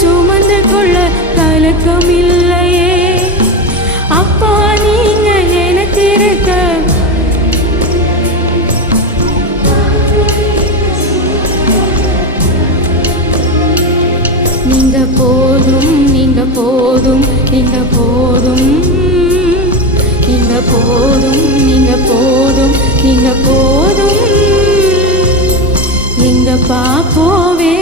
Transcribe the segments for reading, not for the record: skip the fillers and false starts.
சுமந்து கொள்ள கலக்கம் இல்லையே. அப்பா நீங்க எனக்கு இருக்க நீங்க போதும், நீங்க போதும், நீங்க போதும், நீங்க போதும், நீங்க போதும், நீங்க போதும். எங்க பாப்போவே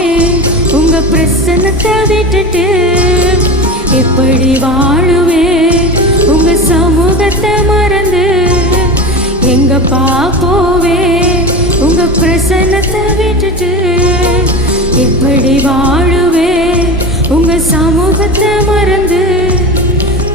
உங்க பிரசன்னத்தை விட்டுட்டு எப்படி வாழுவே உங்க சமூகத்தை மறந்து. எங்க பாப்போவே உங்க பிரசன்னத்தை விட்டுட்டு எப்படி வாழுவே உங்க சமூகத்தை மறந்து.